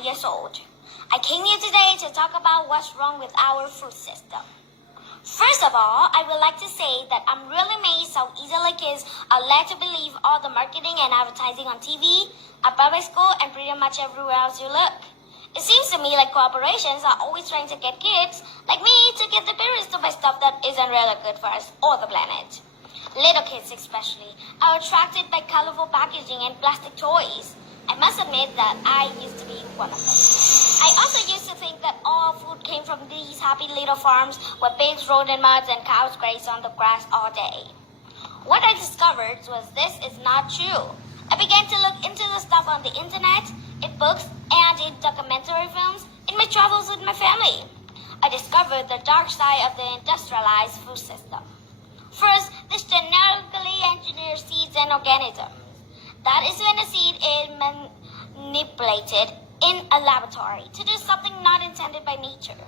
9 years old. I came here today to talk about what's wrong with our food system. First of all, I would like to say that I'm really amazed how easily kids are led to believe all the marketing and advertising on TV, at public school, and pretty much everywhere else you look. It seems to me like corporations are always trying to get kids, like me, to get the parents to buy stuff that isn't really good for us or the planet. Little kids especially are attracted by colorful packaging and plastic toys. I must admit that I used to be one of them. I also used to think that all food came from these happy little farms where pigs rolled in mud and cows grazed on the grass all day. What I discovered was this is not true. I began to look into the stuff on the internet, in books, and in documentary films, in my travels with my family. I discovered the dark side of the industrialized food system. First, this genetically engineered seeds and organisms. That is when a seed is manipulated in a laboratory to do something not intended by nature.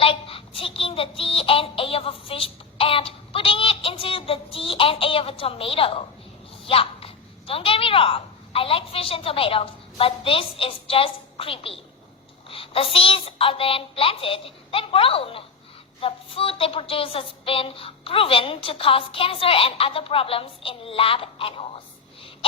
Like taking the DNA of a fish and putting it into the DNA of a tomato. Yuck. Don't get me wrong, I like fish and tomatoes, but this is just creepy. The seeds are then planted, then grown. The food they produce has been proven to cause cancer and other problems in lab animals.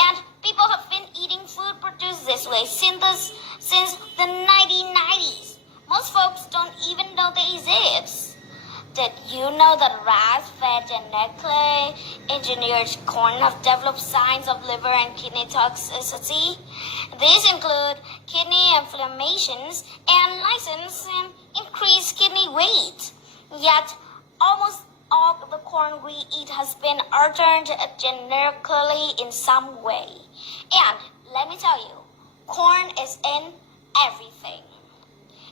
And people have been eating food produced this way since the 1990s. Most folks don't even know they exist. Did you know that grass-fed genetically engineered corn have developed signs of liver and kidney toxicity? These include kidney inflammations and lysis and increased kidney weight. Yet, almost all the corn we eat has been altered genetically in some way. And let me tell you, corn is in everything.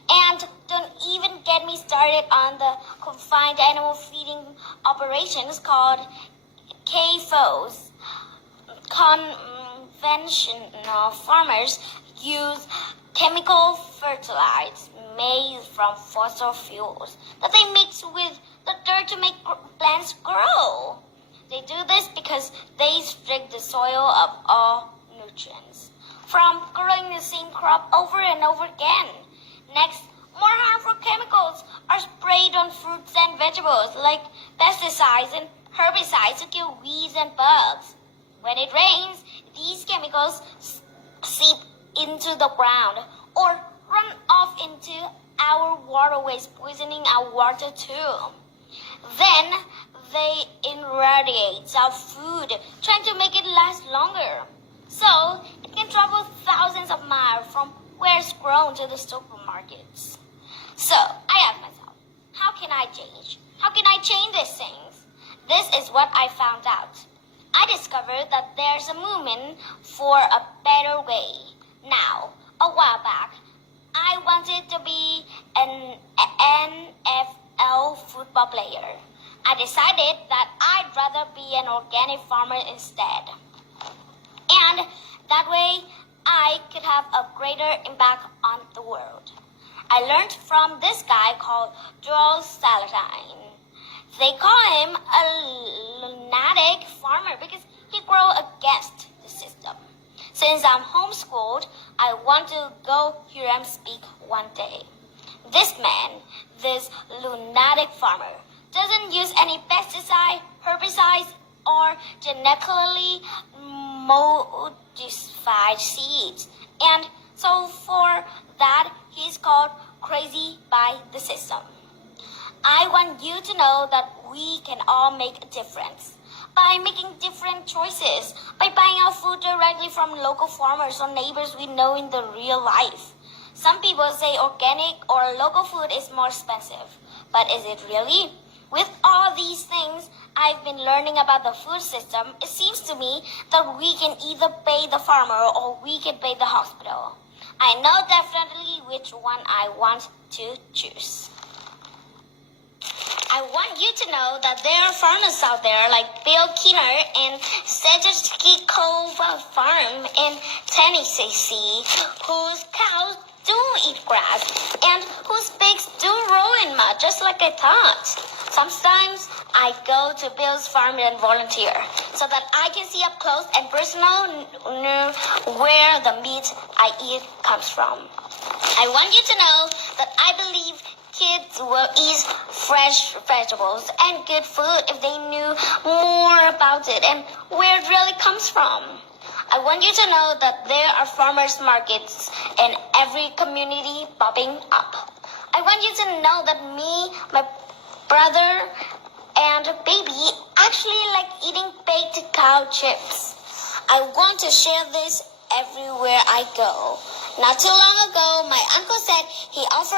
And don't even get me started on the confined animal feeding operations called CAFOs. Conventional farmers use chemical fertilizers made from fossil fuels that they mix with the dirt to make plants grow. They do this because they strip the soil of all nutrients from growing the same crop over and over again. Next, more harmful chemicals are sprayed on fruits and vegetables like pesticides and herbicides to kill weeds and bugs. When it rains, these chemicals seep into the ground or run off into our waterways, poisoning our water too. Then they irradiate our food, trying to make it last longer. So it can travel thousands of miles from where it's grown to the supermarkets. So I asked myself, how can I change? How can I change these things? This is what I found out. I discovered that there's a movement for a better way. Now, a while back, I wanted to be an NFL football player. I decided that I'd rather be an organic farmer instead. And that way, I could have a greater impact on the world. I learned from this guy called Joel Salatin. They call him a lunatic farmer because he grew against the system. Since I'm homeschooled, I want to go hear him speak one day. This man, this lunatic farmer, doesn't use any pesticide, herbicides, or genetically modified seeds. And so for that, he's called crazy by the system. I want you to know that we can all make a difference by making different choices, by buying our food directly from local farmers or neighbors we know in the real life. Some people say organic or local food is more expensive, but is it really? With all these things I've been learning about the food system, it seems to me that we can either pay the farmer or we can pay the hospital. I know definitely which one I want to choose. I want you to know that there are farmers out there like Bill Keener and Sedgwick Cove Farm in Tennessee whose cows do eat grass and whose pigs do roll in mud just like I thought. Sometimes I go to Bill's farm and volunteer so that I can see up close and personal where the meat I eat comes from. I want you to know that I believe kids will eat fresh vegetables and good food if they knew more about it and where it really comes from. I want you to know that there are farmers markets in every community popping up. I want you to know that me, my brother, and baby actually like eating baked cow chips. I want to share this everywhere I go. Not too long ago, my uncle said he offered